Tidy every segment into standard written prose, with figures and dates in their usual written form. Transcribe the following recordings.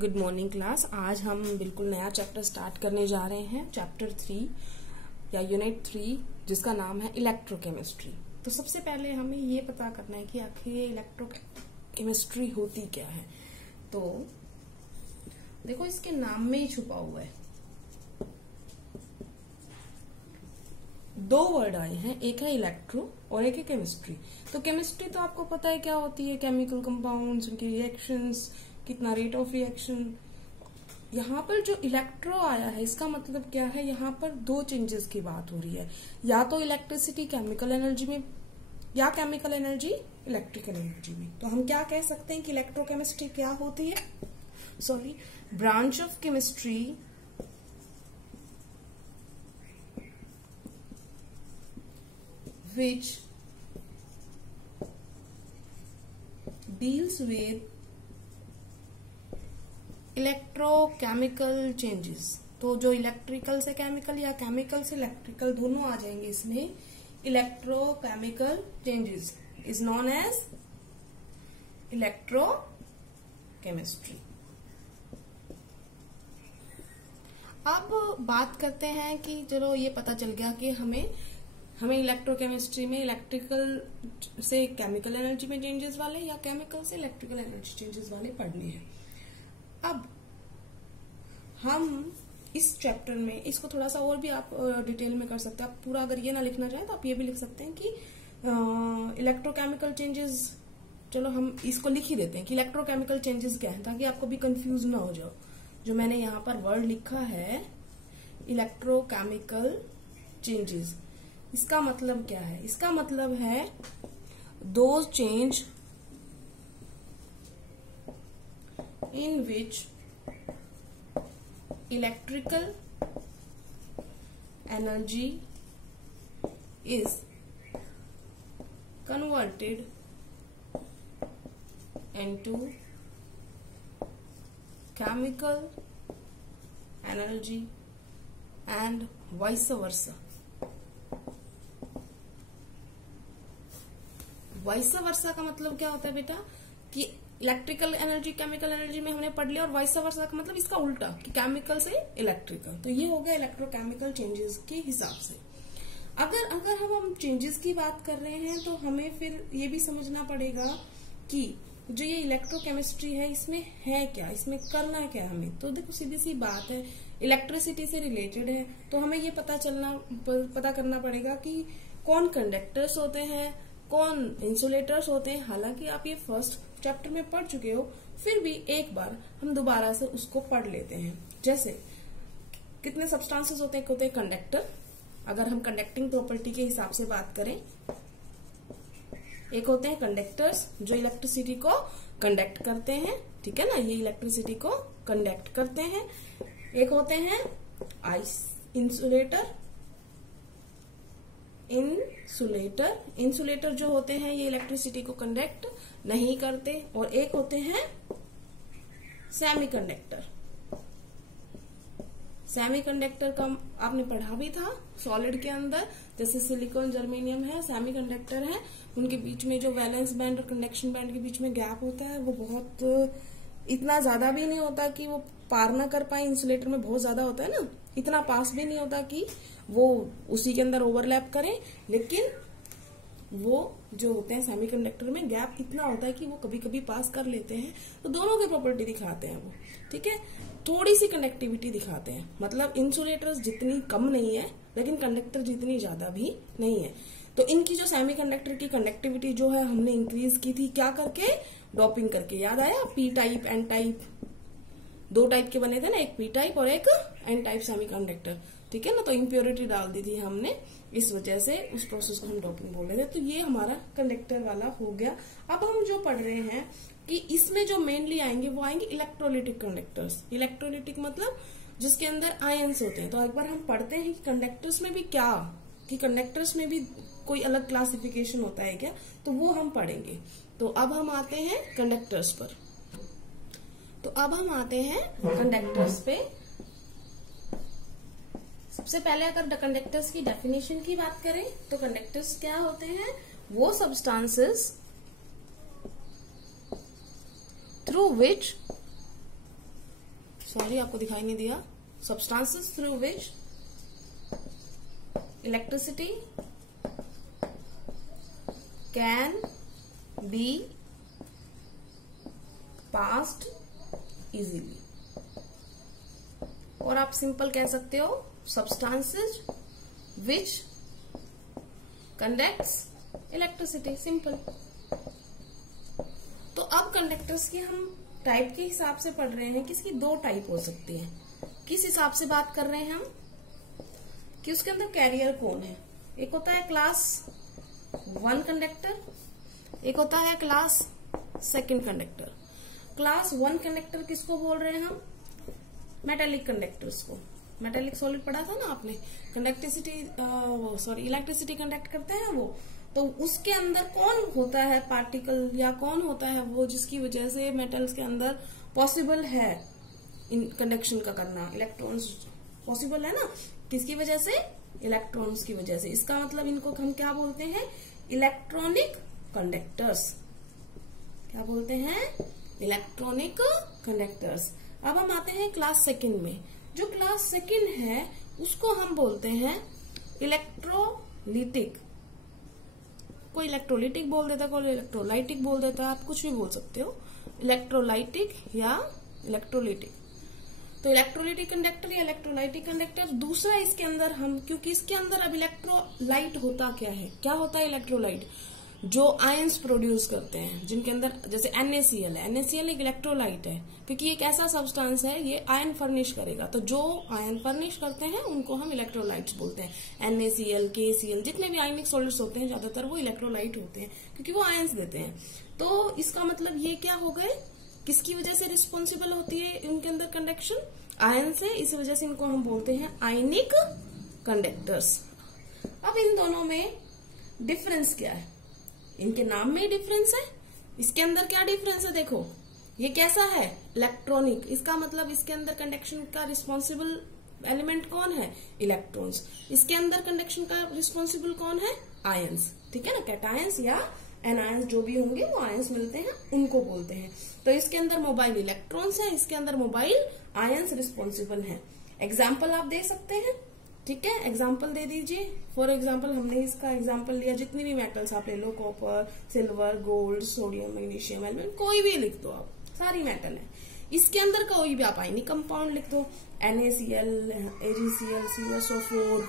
Good morning class. आज हम बिल्कुल नया चैप्टर स्टार्ट करने जा रहे हैं, चैप्टर 3 या यूनिट 3, जिसका नाम है इलेक्ट्रोकेमिस्ट्री। तो सबसे पहले हमें ये पता करना है कि आखिर ये इलेक्ट्रोकेमिस्ट्री होती क्या है। तो देखो, इसके नाम में ही छुपा हुआ है, दो वर्ड आए हैं, एक है इलेक्ट्रो और एक है केमिस्ट्री। तो केमिस्ट्री तो आपको पता है क्या होती है, केमिकल कंपाउंड्स, उनकी रिएक्शंस, कितना रेट ऑफ रिएक्शन। यहाँ पर जो इलेक्ट्रो आया है, इसका मतलब क्या है, यहाँ पर दो चेंजेस की बात हो रही है, या तो इलेक्ट्रिसिटी केमिकल एनर्जी में या केमिकल एनर्जी इलेक्ट्रिकल एनर्जी में। तो हम क्या कह सकते हैं कि इलेक्ट्रोकेमिस्ट्री क्या होती है, branch of chemistry which deals with electrochemical changes. तो जो इलेक्ट्रिकल से केमिकल या केमिकल से इलेक्ट्रिकल दोनों आ जाएंगे इसमें, electrochemical changes is known as electrochemistry. अब बात करते हैं कि चलो ये पता चल गया कि हमें इलेक्ट्रोकेमिस्ट्री में इलेक्ट्रिकल से केमिकल एनर्जी में चेंजेस वाले या केमिकल से इलेक्ट्रिकल एनर्जी चेंजेस वाले पढ़ने हैं। अब हम इस चैप्टर में इसको थोड़ा सा और भी आप डिटेल में कर सकते हैं। आप पूरा अगर ये ना लिखना चाहें तो आप ये भी लिख सकते हैं कि इलेक्ट्रोकेमिकल चेंजेस, चलो हम इसको लिख ही देते हैं कि इलेक्ट्रोकेमिकल चेंजेस क्या है, ताकि आपको भी कंफ्यूज ना हो जाओ। जो मैंने यहाँ पर वर्ड लिखा है इलेक्ट्रोकेमिकल चेंजेस, इसका मतलब क्या है, इसका मतलब है दो change in which electrical energy is converted into chemical energy and vice versa। Vice versa का मतलब क्या होता है बेटा, कि इलेक्ट्रिकल एनर्जी केमिकल एनर्जी में हमने पढ़ लिया, और वाइस वर्सा का मतलब इसका उल्टा, कि केमिकल से इलेक्ट्रिकल। तो ये हो गया इलेक्ट्रोकेमिकल चेंजेस के हिसाब से। अगर हम चेंजेस की बात कर रहे हैं तो हमें फिर ये भी समझना पड़ेगा कि जो ये इलेक्ट्रोकेमिस्ट्री है, इसमें है क्या, इसमें करना क्या है हमें। तो देखो, सीधी सी बात है, इलेक्ट्रिसिटी से रिलेटेड है, तो हमें ये पता करना पड़ेगा कि कौन कंडक्टर्स होते हैं, कौन इंसुलेटर्स होते हैं। हालांकि आप ये फर्स्ट चैप्टर में पढ़ चुके हो, फिर भी एक बार हम दोबारा से उसको पढ़ लेते हैं। जैसे कितने सब्सटेंसेस होते हैं कंडक्टर। अगर हम कंडक्टिंग प्रॉपर्टी के हिसाब से बात करें, एक होते हैं कंडक्टर्स जो इलेक्ट्रिसिटी को कंडक्ट करते हैं, ठीक है ना, ये इलेक्ट्रिसिटी को कंडक्ट करते हैं। एक होते हैं इंसुलेटर जो होते हैं ये इलेक्ट्रिसिटी को कंडक्ट नहीं करते। और एक होते हैं सेमीकंडक्टर का आपने पढ़ा भी था सॉलिड के अंदर, जैसे सिलिकॉन, जर्मेनियम है, सेमीकंडक्टर है। उनके बीच में जो वैलेंस बैंड और कंडक्शन बैंड के बीच में गैप होता है, वो बहुत इतना ज्यादा भी नहीं होता कि वो पार ना कर पाए। इंसुलेटर में बहुत ज्यादा होता है ना, इतना पास भी नहीं होता कि वो उसी के अंदर ओवरलैप करें, लेकिन वो जो होते हैं सेमीकंडक्टर में गैप इतना होता है कि वो कभी कभी पास कर लेते हैं। तो दोनों की प्रॉपर्टी दिखाते हैं वो, ठीक है। थोड़ी सी कनेक्टिविटी दिखाते हैं, मतलब इंसुलेटर्स जितनी कम नहीं है, लेकिन कंडक्टर जितनी ज्यादा भी नहीं है। तो इनकी जो सेमीकंडक्टर की कंडक्टिविटी जो है, हमने इंक्रीज की थी क्या करके, डोपिंग करके। याद आया, पी टाइप एन टाइप, दो टाइप के बने थे ना, एक पी टाइप और एक एन टाइप सेमीकंडक्टर, ठीक है ना। तो इम्प्योरिटी डाल दी थी हमने, इस वजह से उस प्रोसेस को हम डोपिंग बोल रहे थे। तो ये हमारा कंडक्टर वाला हो गया। अब हम जो पढ़ रहे हैं कि इसमें जो मेनली आएंगे वो आएंगे इलेक्ट्रोलिटिक कंडक्टर्स। इलेक्ट्रोलिटिक मतलब जिसके अंदर आयंस होते हैं। तो एक बार हम पढ़ते हैं कि कंडक्टर्स में भी क्या, कि कंडक्टर्स में भी कोई अलग क्लासिफिकेशन होता है क्या, तो वो हम पढ़ेंगे। तो अब हम आते हैं कंडक्टर्स पर। तो अब हम आते हैं कंडक्टर्स पे। सबसे पहले अगर कंडक्टर्स की डेफिनेशन की बात करें तो कंडक्टर्स क्या होते हैं, वो सब्सटेंसेस through which सॉरी आपको दिखाई नहीं दिया, substances through which electricity can be passed easily, और आप सिंपल कह सकते हो substances which conducts electricity, simple. तो अब कंडक्टर्स की हम टाइप के हिसाब से पढ़ रहे हैं कि इसकी दो टाइप हो सकती है। किस हिसाब से बात कर रहे हैं हम कि उसके अंदर कैरियर कौन है। एक होता है क्लास 1 कंडक्टर, एक होता है क्लास 2 कंडक्टर। क्लास 1 कंडक्टर किसको बोल रहे हैं हम? मेटेलिक कंडक्टर्स को। मेटेलिक सॉलिड पढ़ा था ना आपने, इलेक्ट्रिसिटी कंडक्ट करते हैं वो। तो उसके अंदर कौन होता है पार्टिकल, या कौन होता है वो जिसकी वजह से मेटल्स के अंदर पॉसिबल है इन कंडक्शन का करना। इलेक्ट्रॉन्स पॉसिबल है ना, किसकी वजह से? इलेक्ट्रॉन्स की वजह से। इसका मतलब इनको हम क्या बोलते हैं? Electronic conductors. क्या बोलते हैं? Electronic conductors. अब हम आते हैं क्लास 2 में। जो क्लास 2 है उसको हम बोलते हैं इलेक्ट्रोलिटिक। कोई इलेक्ट्रोलिटिक बोल देता, कोई इलेक्ट्रोलाइटिक बोल देता, आप कुछ भी बोल सकते हो, इलेक्ट्रोलाइटिक या इलेक्ट्रोलिटिक। तो इलेक्ट्रोलिटिक कंडक्टर या इलेक्ट्रोलाइटिक कंडक्टर। दूसरा इसके अंदर हम, क्योंकि इसके अंदर अब इलेक्ट्रोलाइट होता क्या है, क्या होता है इलेक्ट्रोलाइट? जो आयंस प्रोड्यूस करते हैं, जिनके अंदर जैसे NaCl है। NaCl एक इलेक्ट्रोलाइट है क्योंकि एक ऐसा सब्सटेंस है, ये आयन फर्निश करेगा। तो जो आयन फर्निश करते हैं उनको हम इलेक्ट्रोलाइट्स बोलते हैं। NaCl, KCl, जितने भी आयनिक सॉलिड्स होते हैं ज्यादातर वो इलेक्ट्रोलाइट होते हैं क्योंकि वो आयंस देते हैं। तो इसका मतलब ये क्या हो गए, किसकी वजह से रिस्पॉन्सिबल होती है इनके अंदर कंडक्शन? आयन से। इस वजह से इनको हम बोलते हैं आयनिक कंडक्टर्स। अब इन दोनों में डिफरेंस क्या है? इनके नाम में डिफरेंस है। इसके अंदर क्या डिफरेंस है? देखो ये कैसा है? इलेक्ट्रॉनिक। इसका मतलब इसके अंदर कंडक्शन का रिस्पॉन्सिबल एलिमेंट कौन है? इलेक्ट्रॉन्स। इसके अंदर कंडक्शन का रिस्पॉन्सिबल कौन है? आयंस। ठीक है ना, कैटायंस या एनायंस जो भी होंगे वो आयंस मिलते हैं, उनको बोलते हैं। तो इसके अंदर मोबाइल इलेक्ट्रॉन्स है, इसके अंदर मोबाइल आयंस रिस्पॉन्सिबल है। एग्जाम्पल आप दे सकते हैं, ठीक है, एग्जाम्पल दे दीजिए। फॉर एग्जाम्पल हमने इसका एग्जाम्पल लिया, जितनी भी मेटल्स आप ले लो, copper, silver, gold, sodium, magnesium, aluminium, कोई भी लिख दो आप, सारी मेटल है। इसके अंदर कोई भी आप आयनिक कंपाउंड लिख दो, NaCl, AgCl, CSO4।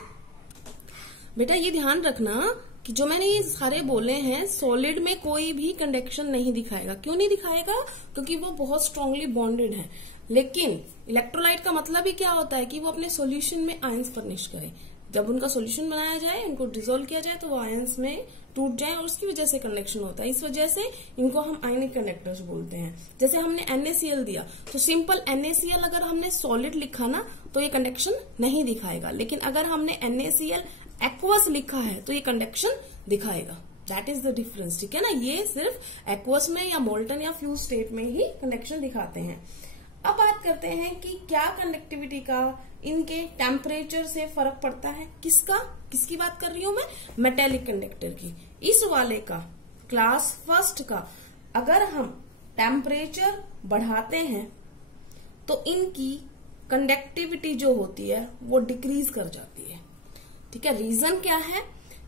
बेटा ये ध्यान रखना कि जो मैंने ये सारे बोले हैं, सॉलिड में कोई भी कंडक्शन नहीं दिखाएगा। क्यों नहीं दिखाएगा? क्योंकि वो बहुत स्ट्रांगली बॉन्डेड है। लेकिन इलेक्ट्रोलाइट का मतलब ही क्या होता है कि वो अपने सॉल्यूशन में आयंस फर्निश करे। जब उनका सॉल्यूशन बनाया जाए, उनको डिसोल्व किया जाए, तो वो आयंस में टूट जाए और उसकी वजह से कंडक्शन होता है। इस वजह से इनको हम आयनिक कंडक्टर्स बोलते हैं। जैसे हमने NaCl दिया, तो सिंपल NaCl अगर हमने सॉलिड लिखा ना तो ये कंडक्शन नहीं दिखाएगा। लेकिन अगर हमने NaCl एक्वस लिखा है तो ये कंडक्शन दिखाएगा। That is the difference. ठीक है ना, ये सिर्फ एक्वस में या मोल्टन या फ्यूज स्टेट में ही कंडक्शन दिखाते हैं। अब बात करते हैं कि क्या कंडक्टिविटी का इनके टेम्परेचर से फर्क पड़ता है। किसका, किसकी बात कर रही हूं मैं? मेटेलिक कंडक्टर की। इस वाले का, क्लास 1 का, अगर हम टेम्परेचर बढ़ाते हैं तो इनकी कंडक्टिविटी जो होती है वो डिक्रीज कर जाती है। ठीक है, रीजन क्या है?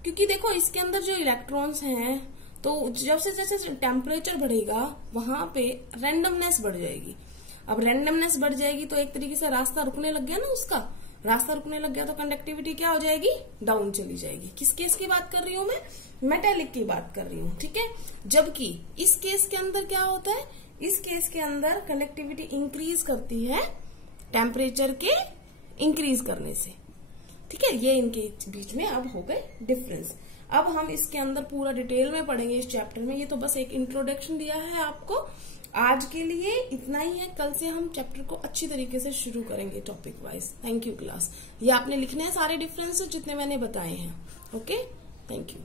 क्योंकि देखो इसके अंदर जो इलेक्ट्रॉन्स हैं, तो जब से जैसे टेम्परेचर बढ़ेगा वहां पे रैंडमनेस बढ़ जाएगी। अब रैंडमनेस बढ़ जाएगी तो एक तरीके से रास्ता रुकने लग गया ना, उसका रास्ता रुकने लग गया तो कंडक्टिविटी क्या हो जाएगी? डाउन चली जाएगी। किस केस की बात कर रही हूं मैं? मेटेलिक की बात कर रही हूं। ठीक है, जबकि इस केस के अंदर क्या होता है? इस केस के अंदर कंडक्टिविटी इंक्रीज करती है टेम्परेचर के इंक्रीज करने से। ठीक है, ये इनके बीच में अब हो गए डिफरेंस। अब हम इसके अंदर पूरा डिटेल में पढ़ेंगे इस चैप्टर में। ये तो बस एक इंट्रोडक्शन दिया है आपको। आज के लिए इतना ही है, कल से हम चैप्टर को अच्छी तरीके से शुरू करेंगे topic wise. Thank you class. ये आपने लिखने हैं सारे डिफरेंसेस जितने मैंने बताए हैं। Okay, thank you.